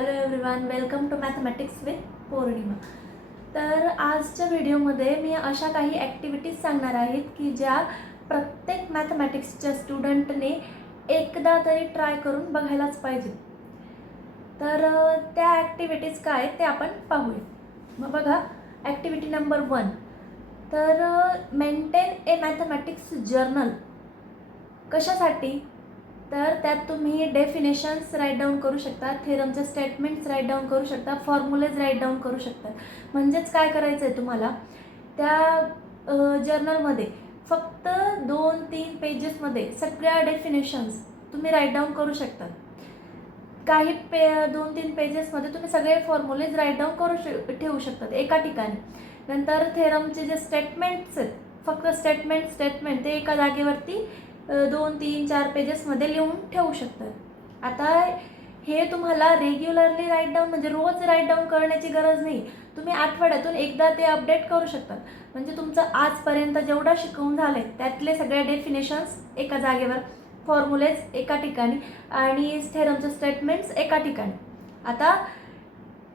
Hello everyone, welcome to mathematics with Purnima. तर आजच्या व्हिडिओमध्ये मी अशा काही ॲक्टिव्हिटीज सांगणार आहेत की ज्या प्रत्येक मॅथमॅटिक्सच्या स्टुडंटने एकदा तरी ट्राय करून बघायलाच पाहिजे. तर त्या ॲक्टिव्हिटीज काय ते आपण पाहूया. मग बघा, ॲक्टिव्हिटी नंबर 1. तर मेंटेन ए मॅथमॅटिक्स जर्नल. कशासाठी? तर त्यात तुम्ही डेफिनेशन्स राईट डाऊन करू शकता, थेरमचे स्टेटमेंट्स राईट डाऊन करू शकता, फॉर्म्युलेज राईट डाऊन करू शकता. म्हणजेच काय करायचं आहे तुम्हाला, त्या जर्नलमध्ये फक्त 2-3 पेजेसमध्ये सगळ्या डेफिनेशन्स तुम्ही राईट डाऊन करू शकता. काही 2-3 पेजेसमध्ये तुम्ही सगळे फॉर्म्युलेज राईट डाऊन ठेवू शकतात एका ठिकाणी. नंतर थेरमचे जे स्टेटमेंट्स आहेत, फक्त स्टेटमेंट ते एका जागेवरती 2-3-4 पेजेसमध्ये लिहून ठेवू शकतात. आता हे तुम्हाला रेग्युलरली राईट डाऊन म्हणजे रोज राईट डाऊन करण्याची गरज नाही. तुम्ही आठवड्यातून एकदा ते अपडेट करू शकतात. म्हणजे तुमचं आजपर्यंत जेवढं शिकवून झालं आहे त्यातले सगळे डेफिनेशन्स एका जागेवर, फॉर्म्युलेज एका ठिकाणी आणि थेरमचे स्टेटमेंट्स एका ठिकाणी. आता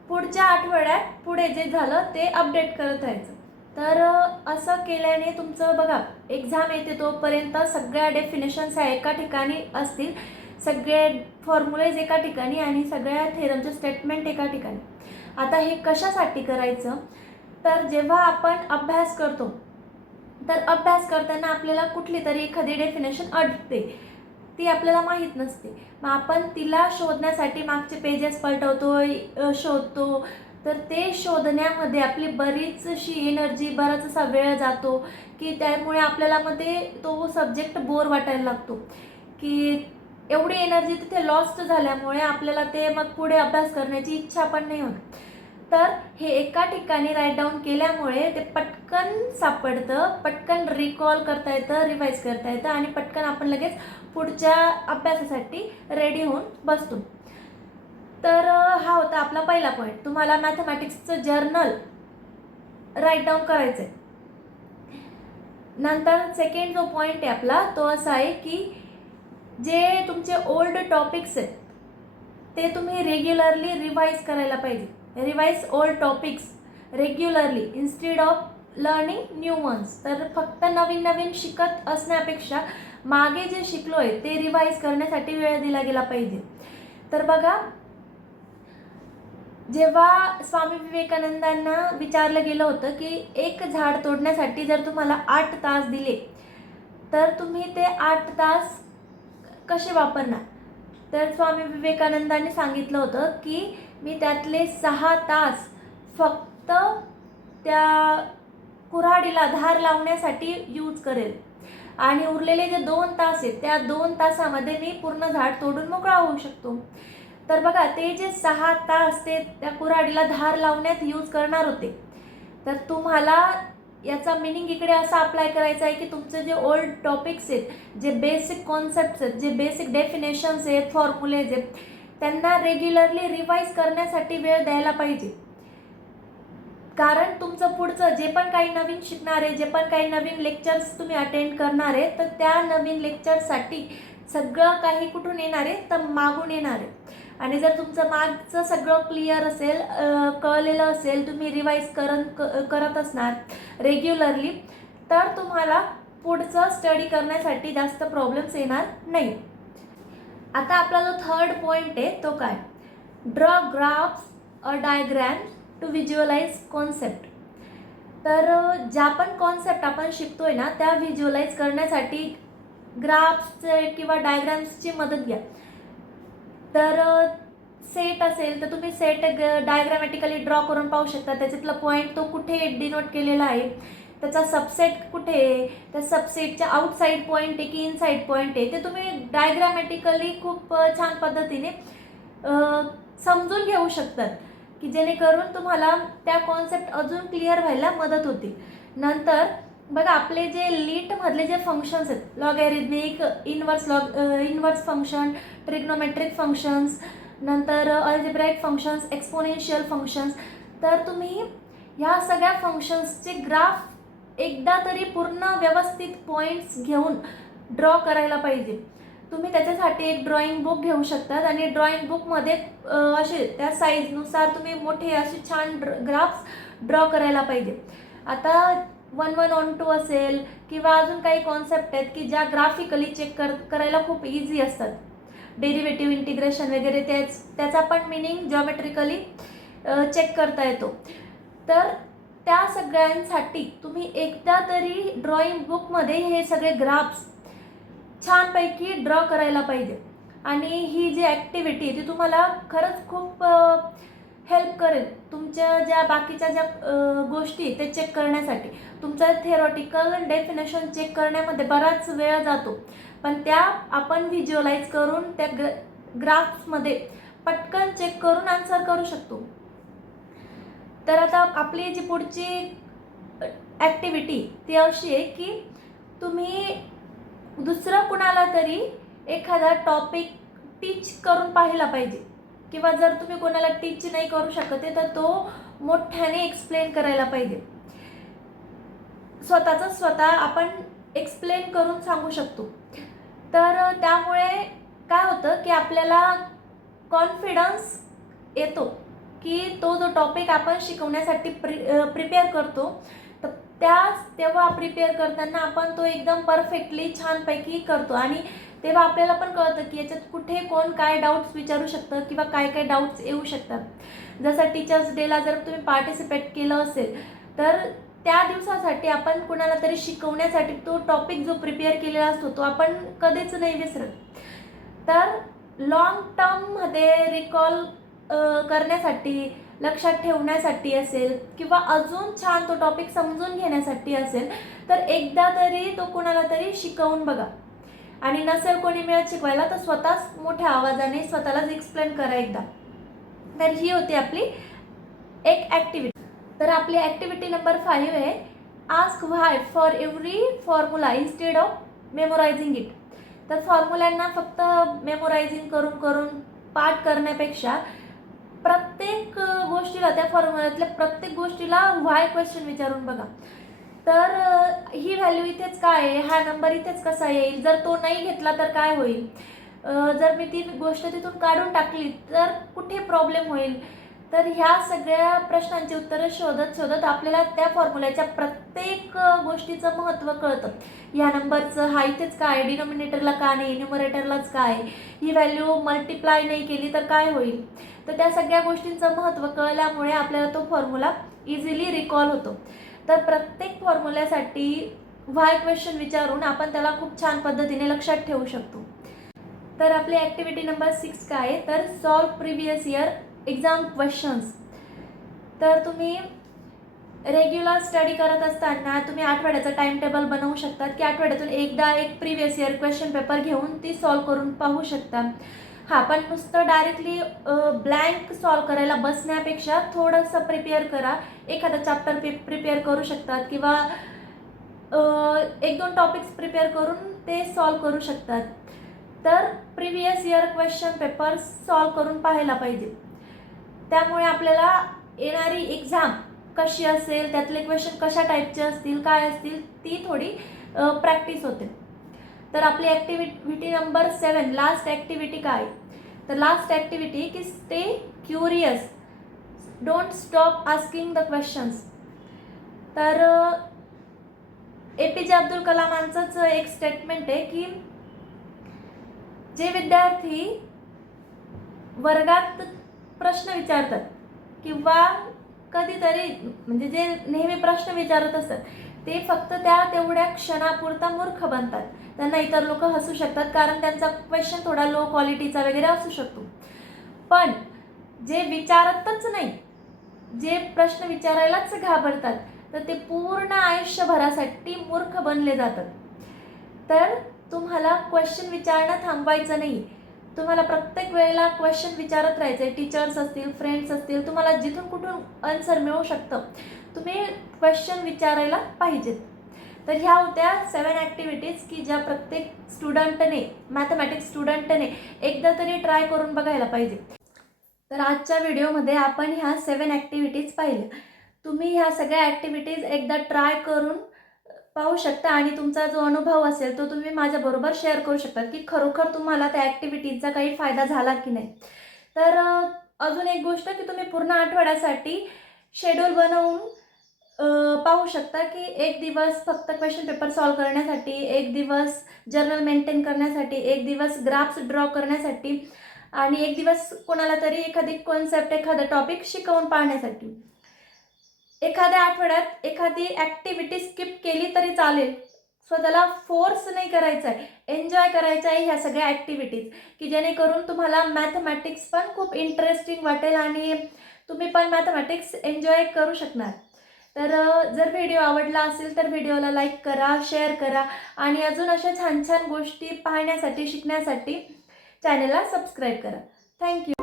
पुढच्या आठवड्यात पुढे जे झालं ते अपडेट करत राहायचं. तर असं केल्याने तुमचं बघा, एक्झाम येते तोपर्यंत सगळ्या डेफिनेशन्स ह्या एका ठिकाणी असतील, सगळे फॉर्म्युलेज एका ठिकाणी आणि सगळ्या थेरमचे स्टेटमेंट एका ठिकाणी. आता हे कशासाठी करायचं? तर जेव्हा आपण अभ्यास करतो तर अभ्यास करताना आपल्याला कुठली तरी एखादी डेफिनेशन अडते, ती आपल्याला माहीत नसते. मग आपण तिला शोधण्यासाठी मागचे पेजेस पलटवतो, शोधतो. तर ते शोधण्यामध्ये आपली बरीचशी एनर्जी, बराचसा वेळ जातो की त्यामुळे आपल्याला मग तो सब्जेक्ट बोर वाटायला लागतो की एवढी एनर्जी तिथे लॉस्ट झाल्यामुळे आपल्याला ते मग पुढे अभ्यास करण्याची इच्छा पण नाही होत. तर हे एका ठिकाणी राईट डाऊन केल्यामुळे ते पटकन सापडतं, पटकन रिकॉल करता येतं, रिवाईज करता येतं आणि पटकन आपण लगेच पुढच्या अभ्यासासाठी रेडी होऊन बसतो. तर हा होता आपला पहिला पॉईंट, तुम्हाला मॅथमॅटिक्सचं जर्नल राईट डाऊन करायचं आहे. नंतर सेकंड जो पॉईंट आहे आपला तो असा आहे की जे तुमचे ओल्ड टॉपिक्स आहेत ते तुम्ही रेग्युलरली रिवाईज करायला पाहिजे. Revise old topics regularly instead of learning new ones. तर फक्त नवीन शिकत असण्यापेक्षा मागे जे शिकलो आहे ते रिवाईज करण्यासाठी वेळ दिला गेला पाहिजे. तर बघा, जेव्हा स्वामी विवेकानंदांना विचारलं गेलं होतं की एक झाड तोडण्यासाठी जर तुम्हाला 8 तास दिले तर तुम्ही ते 8 तास कसे वापरणार? तर स्वामी विवेकानंदांनी सांगितलं होतं की मी त्यातले 6 तास फक्त त्या कुऱ्हाडीला धार लावण्यासाठी यूज करेल आणि उरलेले जे 2 तास आहेत त्या 2 तासामध्ये मी पूर्ण झाड तोडून मोकळा होऊ शकतो. तर बघा, ते जे 6 तास ते त्या कुऱ्हाडीला धार लावण्यात यूज करणार होते. तर तुम्हाला याचा मिनिंग इकडे असा अप्लाय करायचा आहे की तुमचे जे ओल्ड टॉपिक्स आहेत, जे बेसिक कॉन्सेप्ट्स आहेत, जे बेसिक डेफिनेशन्स आहेत, फॉर्म्युलेज आहेत, त्यांना रेग्युलरली रिवाईज करण्यासाठी वेळ द्यायला पाहिजे. कारण तुमचं पुढचं जे पण काही नवीन शिकणार आहे, जे पण काही नवीन लेक्चर्स तुम्ही अटेंड करणार आहे, तर त्या नवीन लेक्चरसाठी सगळं काही कुठून येणार आहे? तर मागून येणार आहे. आणि जर तुमचं मागचं सगळं क्लिअर असेल, कळलेलं असेल, तुम्ही रिवाईज करत असणार रेग्युलरली, तर तुम्हाला पुढचं स्टडी करण्यासाठी जास्त प्रॉब्लेम्स येणार नाही. आता आपला जो थर्ड पॉईंट आहे तो काय? Draw graphs a diagram to visualise concept. तर ज्या पण कॉन्सेप्ट आपण शिकतोय ना त्या व्हिज्युअलाइज करण्यासाठी ग्राफ्सचे किंवा डायग्रॅम्सची मदत घ्या. तर सेट असेल तर तुम्ही सेट डायग्रामॅटिकली ड्रॉ करून पाहू शकता. त्याच्यातला पॉईंट तो कुठे डिनोट केलेला आहे, त्याचा सबसेट कुठे आहे, त्या सबसेटच्या आउटसाईड पॉईंट आहे की इनसाईड पॉईंट आहे, ते तुम्ही डायग्रामॅटिकली खूप छान पद्धतीने समजून घेऊ शकतात की जेणेकरून तुम्हाला त्या कॉन्सेप्ट अजून क्लिअर व्हायला मदत होते. नंतर बघा, आपले जे लीटमधले जे फंक्शन्स आहेत, logarithmic, inverse function, trigonometric functions, नंतर अल्जेब्राइक फंक्शन्स, एक्सपोनेन्शियल फंक्शन्स, तर तुम्ही ह्या सगळ्या फंक्शन्सचे ग्राफ एकदा तरी पूर्ण व्यवस्थित पॉईंट्स घेऊन ड्रॉ करायला पाहिजे. तुम्ही त्याच्यासाठी एक ड्रॉइंग बुक घेऊ शकतात आणि ड्रॉइंग बुकमध्ये असे त्या साईजनुसार तुम्ही मोठे असे छान ग्राफ्स ड्रॉ करायला पाहिजे. आता 1-1-on-2 असेल किंवा अजून काही कॉन्सेप्ट आहेत की ज्या ग्राफिकली चेक करायला खूप इझी असतात. डेरिव्हेटिव्ह इंटिग्रेशन वगैरे त्याचा पण मिनिंग जॉमेट्रिकली चेक करता येतो. तर त्या सगळ्यांसाठी तुम्ही एकदा तरी ड्रॉइंग बुकमध्ये हे सगळे ग्राफ्स छानपैकी ड्रॉ करायला पाहिजे. आणि ही जी ॲक्टिव्हिटी ती तुम्हाला खरंच खूप हेल्प करेल तुमच्या ज्या बाकीच्या ज्या गोष्टी ते चेक करण्यासाठी. तुमचं थेरॉटिकल डेफिनेशन चेक करण्यामध्ये बराच वेळ जातो, पण त्या आपण व्हिज्युअलाइज करून त्या ग्राफ्समध्ये पटकन चेक करून आन्सर करू शकतो. तर आता आपली जी पुढची ॲक्टिव्हिटी ती अशी आहे की तुम्ही दुसरं कुणाला तरी एखादा टॉपिक टीच करून पाहिला पाहिजे, किंवा जर तुम्ही कोणाला टीच नाही करू शकत आहे तर तो मोठ्याने एक्सप्लेन करायला पाहिजे. स्वतः आपण एक्सप्लेन करून सांगू शकतो. तर त्यामुळे काय होतं की आपल्याला कॉन्फिडन्स येतो की तो जो टॉपिक आपण शिकवण्यासाठी प्रिपेअर करतो तर तेव्हा प्रिपेअर करताना आपण तो एकदम परफेक्टली छानपैकी करतो. आणि तेव्हा आपल्याला पण कळतं की याच्यात कुठे कोण काय डाऊट्स विचारू शकतं किंवा काय काय डाऊट्स येऊ शकतात. जसं टीचर्स डेला जर तुम्ही पार्टिसिपेट केलं असेल तर त्या दिवसासाठी आपण कुणाला तरी शिकवण्यासाठी तो टॉपिक जो प्रिपेअर केलेला असतो तो आपण कधीच नाही विसरत. तर लॉंग टर्ममध्ये रिकॉल करण्यासाठी, लक्षात ठेवण्यासाठी असेल किंवा अजून छान तो टॉपिक समजून घेण्यासाठी असेल तर एकदा तरी तो कुणाला तरी शिकवून बघा. आणि नसेल कोणी मिळत शिकवायला तर स्वतःच मोठ्या आवाजाने स्वतःलाच एक्सप्लेन करा एकदा. तर ही होती आपली एक ॲक्टिव्हिटी. तर आपली ॲक्टिव्हिटी नंबर 5 आहे ask why for every formula instead of memorising it. तर फॉर्म्युल्यांना फक्त मेमोरायझिंग करून पाठ करण्यापेक्षा प्रत्येक गोष्टीला, त्या फॉर्म्युल्यातल्या प्रत्येक गोष्टीला व्हाय क्वेश्चन विचारून बघा. तर ही व्हॅल्यू इथेच काय आहे, हा नंबर इथेच कसा येईल, जर तो नाही घेतला तर काय होईल, जर मी ती गोष्ट तिथून काढून टाकली तर कुठे प्रॉब्लेम होईल. तर ह्या सगळ्या प्रश्नांची उत्तरं शोधत आपल्याला त्या फॉर्म्युल्याच्या प्रत्येक गोष्टीचं महत्त्व कळतं. ह्या नंबरचं हा इथेच काय, डिनॉमिनेटरला का नाही, न्यूमरेटरलाच काय, ही व्हॅल्यू मल्टिप्लाय नाही केली तर काय होईल. तर त्या सगळ्या गोष्टींचं महत्त्व कळल्यामुळे आपल्याला तो फॉर्म्युला इझिली रिकॉल होतो. तर प्रत्येक फॉर्म्युल्यासाठी व्हाय क्वेश्चन विचारून आपण त्याला खूप छान पद्धतीने लक्षात ठेवू शकतो. तर आपली ॲक्टिव्हिटी नंबर 6 काय आहे, तर solve previous year exam questions. तर तुम्ही रेग्युलर स्टडी करत असताना तुम्ही आठवड्याचं टाइम टेबल बनवू शकतात की आठवड्यातून एकदा एक प्रिव्हियस इयर क्वेश्चन पेपर घेऊन ती सॉल्व करून पाहू शकता. हां, पण नुसतं डायरेक्टली ब्लँक सॉल्व करायला बसण्यापेक्षा थोडंसं प्रिपेअर करा. एखादा चॅप्टर प्रिपेअर करू शकतात किंवा 1-2 टॉपिक्स प्रिपेअर करून ते सॉल्व करू शकतात. तर previous year question paper solve करून पाहायला पाहिजे. त्यामुळे आपल्याला येणारी एक्झाम कशी असेल, त्यातले क्वेश्चन कशा टाईपचे असतील, काय असतील, ती थोडी प्रॅक्टिस होते. तर आपली ॲक्टिव्हिटी नंबर 7 लास्ट ॲक्टिव्हिटी काय, तर लास्ट ॲक्टिव्हिटी की stay curious, don't stop asking the questions. तर APJ अब्दुल कलामांचंच एक स्टेटमेंट आहे की जे विद्यार्थी वर्गात प्रश्न विचारतात किंवा कधीतरी म्हणजे जे नेहमी प्रश्न विचारत असतात ते फक्त त्या तेवढ्या क्षणापुरता मूर्ख बनतात. त्यांना इतर लोक हसू शकतात कारण त्यांचा क्वेश्चन थोडा लो क्वालिटीचा वगैरे असू शकतो. पण जे विचारतच नाही, जे प्रश्न विचारायलाच घाबरतात, तर ते पूर्ण आयुष्यभरासाठी मूर्ख बनले जातात. तर तुम्हाला क्वेश्चन विचारणं थांबवायचं नाही. तुम्हाला प्रत्येक वेळेला क्वेश्चन विचारत राहायचे. टीचर्स असतील, फ्रेंड्स असतील, तुम्हाला जिथून कुठून आन्सर मिळू शकतं तुम्ही क्वेश्चन विचारायला पाहिजेत. तर ह्या होत्या 7 ॲक्टिव्हिटीज की ज्या प्रत्येक स्टुडंटने, मॅथमॅटिक्स स्टुडंटने एकदा तरी ट्राय करून बघायला पाहिजे. तर आजच्या व्हिडिओमध्ये आपण ह्या 7 ॲक्टिव्हिटीज पाहिल्या. तुम्ही ह्या सगळ्या ॲक्टिव्हिटीज एकदा ट्राय करून पाहू शकता आणि तुमचा जो अनुभव असेल तो तुम्ही माझ्याबरोबर शेअर करू शकता की खरोखर तुम्हाला त्या ॲक्टिव्हिटीजचा काही फायदा झाला की नाही. तर अजून एक गोष्ट की तुम्ही पूर्ण आठवड्यासाठी शेड्यूल बनवून पाहू शकता की एक दिवस फक्त क्वेश्चन पेपर सॉल्व करण्यासाठी, एक दिवस जर्नल मेंटेन करण्यासाठी, एक दिवस ग्राफ्स ड्रॉ करण्यासाठी आणि एक दिवस कोणाला तरी एखादी कॉन्सेप्ट, एखादा टॉपिक शिकवून पाहण्यासाठी. एखाद्या आठवड्यात एखादी ॲक्टिव्हिटी स्किप केली तरी चालेल. स्वतःला फोर्स नाही करायचा आहे, एन्जॉय करायचं आहे ह्या सगळ्या ॲक्टिव्हिटीज, की जेणेकरून तुम्हाला मॅथमॅटिक्स पण खूप इंटरेस्टिंग वाटेल आणि तुम्ही पण मॅथमॅटिक्स एन्जॉय करू शकणार. तर जर व्हिडिओ आवडला असेल तर व्हिडिओला लाईक करा, शेअर करा आणि अजून अशा छान छान गोष्टी पाहण्यासाठी, शिकण्यासाठी चॅनलला सबस्क्राईब करा. थँक्यू.